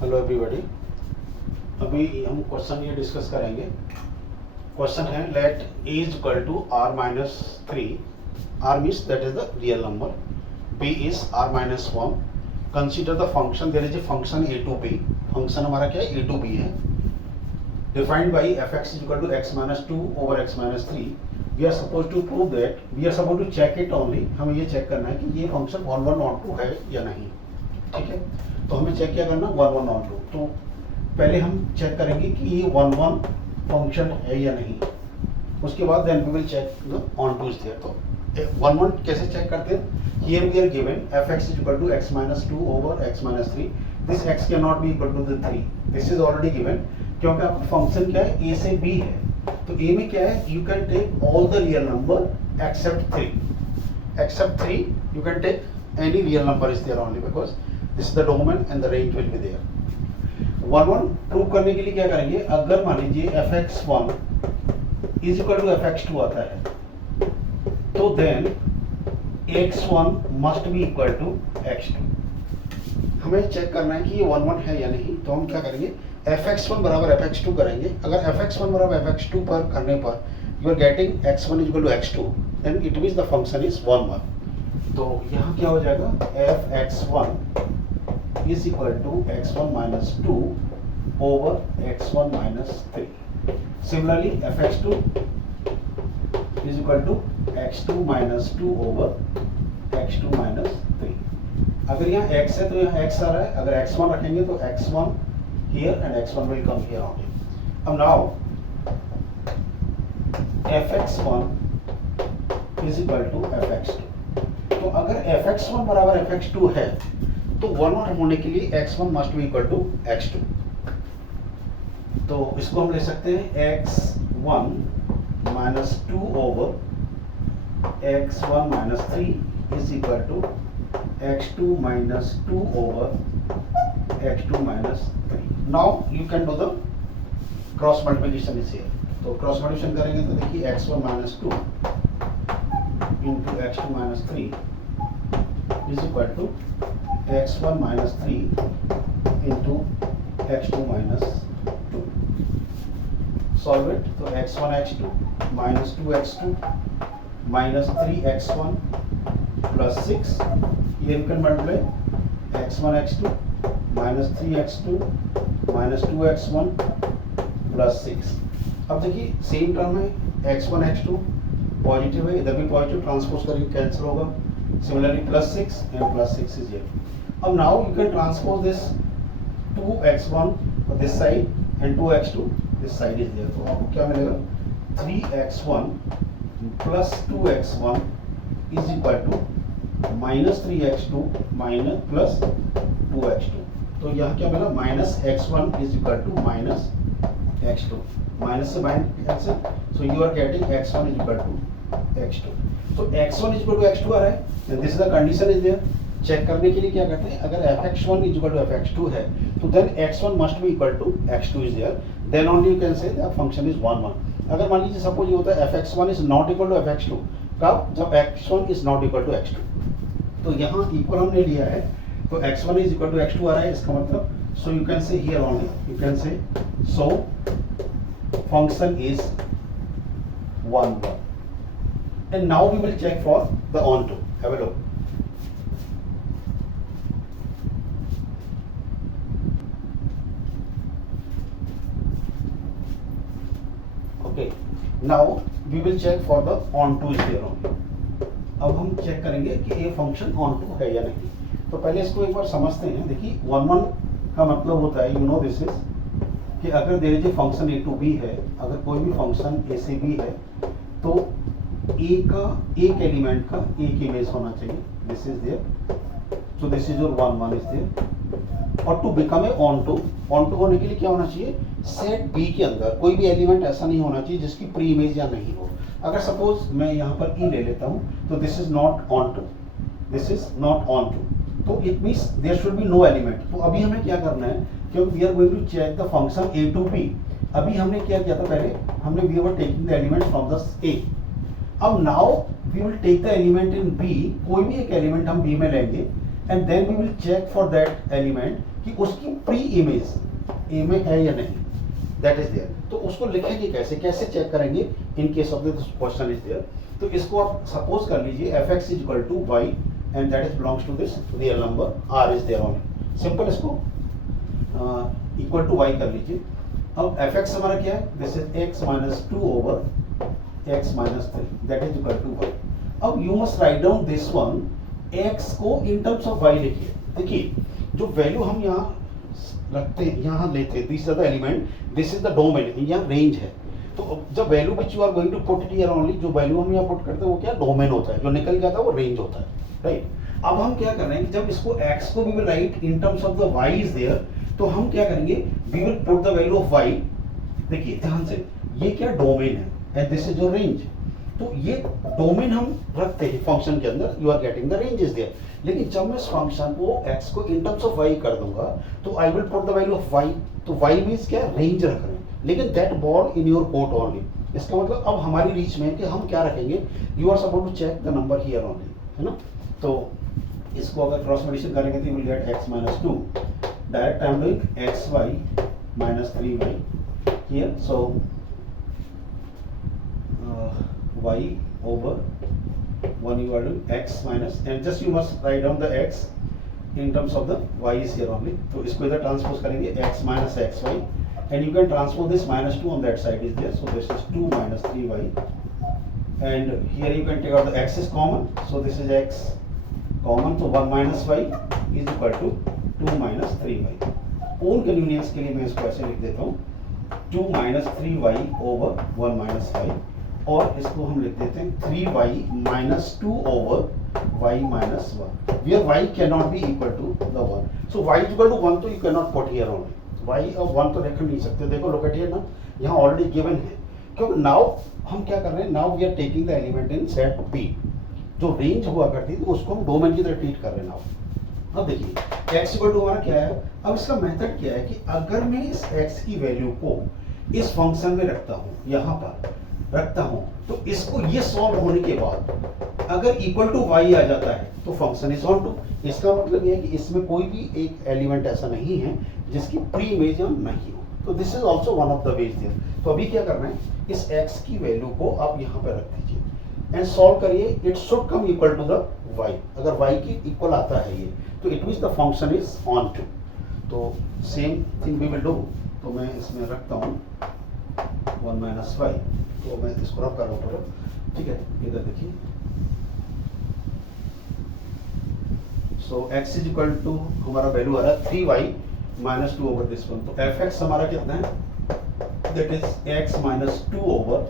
Hello everybody. अभी हम question ये डिस्कस करेंगे। क्वेश्चन है let a is equal to r minus 3। r means that is the real number, b is r minus 1। Consider the function, there is a function a to b। Function हमारा क्या है, a to b है। Defined by fx is equal to x minus 2 over x minus 3। We are suppose to prove that, we are suppose to check it only. हमें ये check करना है कि ये फंक्शन 1 1 ऑन 2 है या नहीं। ठीक है, तो हमें चेक क्या करना, 1 1 ऑन 2। तो पहले हम चेक करेंगे कि ये 1 1 फंक्शन है या नहीं। उसके बाद then we will check the onto is there. तो 1 1 कैसे चेक करते हैं, here we are given fx is equal to x minus 2 over x minus 3। This x can not be equal to the 3, this is already given, क्योंकि आपका function क्या है, a से b है। तो a में क्या है, you can take all the real number except 3। Except 3 you can take any real number is there only because this is the domain and the range will be there। 1 1 prove करने के लिए क्या करेंगे, अगर मान लीजिए fx1 is equal to fx2 आता है तो then x1 must be equal to x2। हमें चेक करना है कि ये 1 1 है या नहीं। तो हम क्या करेंगे, fx1 बराबर fx2 करेंगे। अगर fx1 बराबर fx2 पर करने पर you are getting x1 is equal to x2, then it means the function is 1 1। तो यहाँ क्या हो जाएगा, fx1 is equal to x1 minus 2 over x1 minus 3। Similarly fx2 is equal to x2 minus 2 over x2 minus 3। अगर यहाँ x है तो यहाँ x आ रहा है, अगर x1 रखेंगे तो x1 here and x1 will come here only. अब now fx1 is equal to fx2। तो अगर fx1 बराबर fx2 है तो 1 1 होने के लिए x1 must be equal to x2। तो इसको हम ले सकते हैं x1 minus 2 over x1 minus 3 is equal to x2 minus 2 over x2 minus 3। Now you can do the cross multiplication is here. तो क्रॉस मल्टीप्लिकेशन करेंगे तो देखिए x1 minus 2 into x2 minus 3 is equal to x1 minus 3 into x2 minus 2। Solve it। तो x1 x2 minus 2x2 minus 3x1 plus 6, here you can multiply x1 x2 minus 3x2 minus 2x1 plus 6। अब देखिए same term है, x1 x2 positive है, इधर भी positive, transpose करके cancel होगा। Similarly plus 6 and plus 6 is here. अब now you can transpose this 2x1 this side and 2x2 this side is there. तो आपको क्या मिलेगा, 3x1 plus 2x1 is equal to minus 3x2 minus plus 2x2। तो यहाँ क्या मिला, minus x1 is equal to minus x2। Minus से minus cancel, so you are getting x1 is equal to x2। तो x1 is equal to x2 आ रहा है, this is the condition is there. Check करने के लिए क्या करते हैं, अगर fx1 is equal to fx2 है तो then x1 must be equal to x2 is there, then only you can say that function is 1 1। अगर मान लीजिए सपोज ये होता है fx1 is not equal to fx2, कब, जब x1 is not equal to x2। तो यहाँ इक्वल हमने लिया है, तो x1 is equal to x2 आ रहा है, इसका मतलब सो यू कैन से हियर ओनली, यू कैन से सो function is 1 1। and now we will check for the onto। have a look। okay, now we will check for the onto is there only। अब हम check करेंगे कि ये function onto है या नहीं। तो पहले इसको एक बार समझते हैं। देखिए 1 1 का मतलब होता है, यू नो दिस इज कि अगर there is a function a to b है, अगर कोई भी फंक्शन a से b है तो a का एक एलिमेंट का एक इमेज होना चाहिए, this is there. So this is your 1 1 is there. और to become a onto, onto होने के लिए क्या होना चाहिए, सेट b के अंदर कोई भी एलिमेंट ऐसा नहीं होना चाहिए जिसकी प्री इमेज या नहीं हो। अगर सपोज मैं यहाँ पर e ले लेता हूँ तो this is not onto, this is not onto, तो it means there should be no element. तो अभी हमें क्या करना है, क्योंकि we are going to check the function a to b। अभी हमने क्या किया था, पहले हमने we were taking the element from the a। अब now we will take the element in b, कोई भी एक एलिमेंट हम b में लेंगे and then we will check for that element कि उसकी प्री इमेज ए में है या नहीं, दैट इज देयर। तो उसको लिखेंगे कैसे, कैसे चेक करेंगे in case of this question is there. तो इसको आप सपोज कर लीजिए F X is equal to Y and that is belongs to this real number R is there only. Simple, इसको इक्वल टू वाई कर लीजिए। अब एफ एक्स हमारा क्या है, this is X minus two over X minus three that is equal to Y. अब you must write down this one, x को इन terms of Y लिखिए। देखिए जो वैल्यू हम यहाँ रखते हैं, यहाँ लेते हैं, this is the element, this is the domain, यहाँ रेंज है। तो जब value which you are going to put here only, जो वैल्यू हम यहाँ पुट करते हैं वो क्या डोमेन होता है, जो निकल जाता है वो रेंज होता है, राइट। अब हम क्या कर रहे हैं कि जब इसको x को we will write in terms of the y is there, तो हम क्या करेंगे, we will put the value of y। देखिए ध्यान से, ये क्या डोमेन है and this is your range. तो ये डोमेन हम रखते हैं फंक्शन के अंदर, you are getting the range is there. लेकिन जब मैं इस फंक्शन को x को इन टर्म्स ऑफ y कर दूंगा तो I will put the value of y। तो y मींस क्या, रेंज रख रहे हैं, लेकिन that ball in your court only. इसका मतलब अब हमारी रीच में है कि हम क्या रखेंगे, you are suppose to check the number here only, है ना। तो इसको अगर क्रॉस मल्टीप्लिकेशन करेंगे तो you will get x minus two, direct I am doing x y minus three y here, so y over 1 you are doing x minus, and just you must write down the x in terms of the y is here only. तो इसको इधर transpose करेंगे x minus xy, and you can transpose this minus 2 on that side is there, so this is 2 minus 3y, and here you can take out the x is common, so this is x common, so 1 minus y is equal to 2 minus 3y। और convenience के लिए मैं इसको ऐसे लिख देता हूँ 2 minus 3y over 1 minus y, और इसको हम लिख देते हैं 3y minus 2 over y minus 1, where y cannot be equal to the 1, so y is equal to 1 तो you cannot put here only, y और 1 तो रख नहीं सकते। देखो look at here ना, यहाँ ऑलरेडी गिवन है, क्योंकि नाउ हम क्या कर रहे हैं, now we are taking the element in set p, जो रेंज हुआ करती थी उसको हम डोमेन की तरह ट्रीट कर रहे हैं नाउ। अब देखिए x इक्वल टू हमारा क्या है, अब इसका मेथड क्या है कि अगर मैं इस x की वैल्यू को इस फंक्शन में रखता हूँ, यहाँ पर रखता हूँ, तो इसको ये सॉल्व होने के बाद अगर इक्वल टू y आ जाता है तो फंक्शन इज ऑन टू। इसका मतलब ये है कि इसमें कोई भी एक एलिमेंट ऐसा नहीं है जिसकी प्री इमेज नहीं हो, तो this is also one of the ways there. तो अभी क्या करना है, इस x की वैल्यू को आप यहाँ पे रख दीजिए एंड सॉल्व करिए, it should come equal to the y। अगर y की इक्वल आता है ये, तो it means the function is onto. तो same thing we will do, तो मैं इसमें रखता हूँ 1 माइनस वाई, तो मैं इसको रब कर रहा हूँ, ठीक है। इधर देखिए, so x is equal to हमारा वैल्यू आ रहा है 3y minus 2 over this one, तो एफ एक्स हमारा कितना है, that is x minus 2 over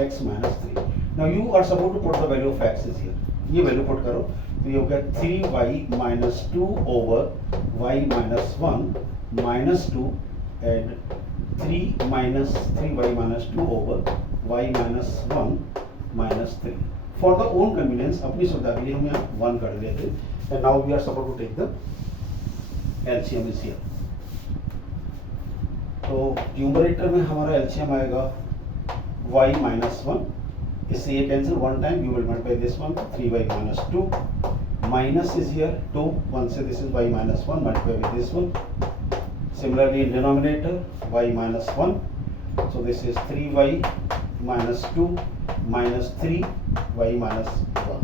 x minus 3। Now you are suppose to put the value of x is here, ये value put करो, तो ये हो गया 3y minus 2 over y minus 1 minus 2 and 3 minus 3y minus 2 over y minus 1 minus 3। For the own convenience, अपनी सुविधा के लिए हम यहाँ 1 कर लेते हैं, and now we are suppose to take the LCM is here. तो न्यूमरेटर में हमारा एलसीएम आएगा y माइनस 1, इससे ये cancel, one time you will multiply this one, 3y minus 2 minus is here 2, 1 से दिस is y minus 1 multiply with this one. Similarly in denominator y minus 1, so this is 3y minus 2 minus 3y minus 1,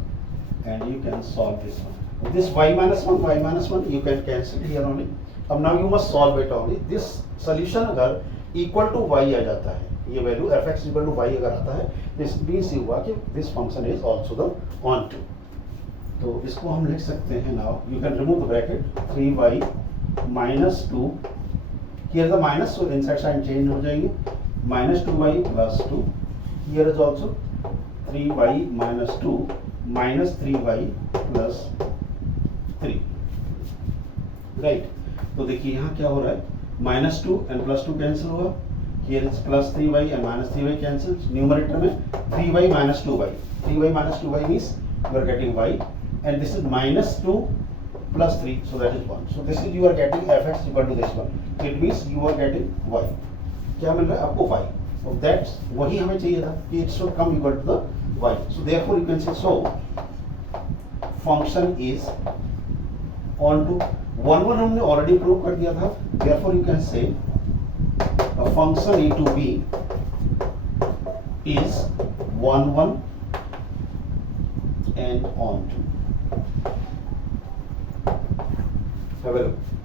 and you can solve this one. This y minus 1 you can cancel here only. अब now you must solve it only. This solution अगर equal to y आ जाता है, ये value f(x) equal to y अगर आता है, this means ये हुआ कि this function is also the onto। तो इसको हम लिख सकते हैं, now you can remove the bracket, 3y minus 2, here the minus, so inside sign change हो जाएंगे, minus 2y plus 2, here is also 3y minus 2 minus 3y plus 3, right। तो देखिए यहाँ क्या हो रहा है, minus 2 and plus 2 कैंसिल हुआ, here is plus 3y and minus 3y cancel, numerator में 3y minus 2y, 3y minus 2y means you are getting y, and this is minus 2 plus 3, so that is 1, so this is you are getting f(x) equal to this one, it means you are getting y। क्या मिल रहा है आपको y, so that's वही हमें चाहिए था कि it should come equal to the y, so therefore you can say, so function is on to one one हमने ऑलरेडी प्रूव कर दिया था, देयरफॉर यू कैन से a function a to b is 1 1 and on to. Have a look.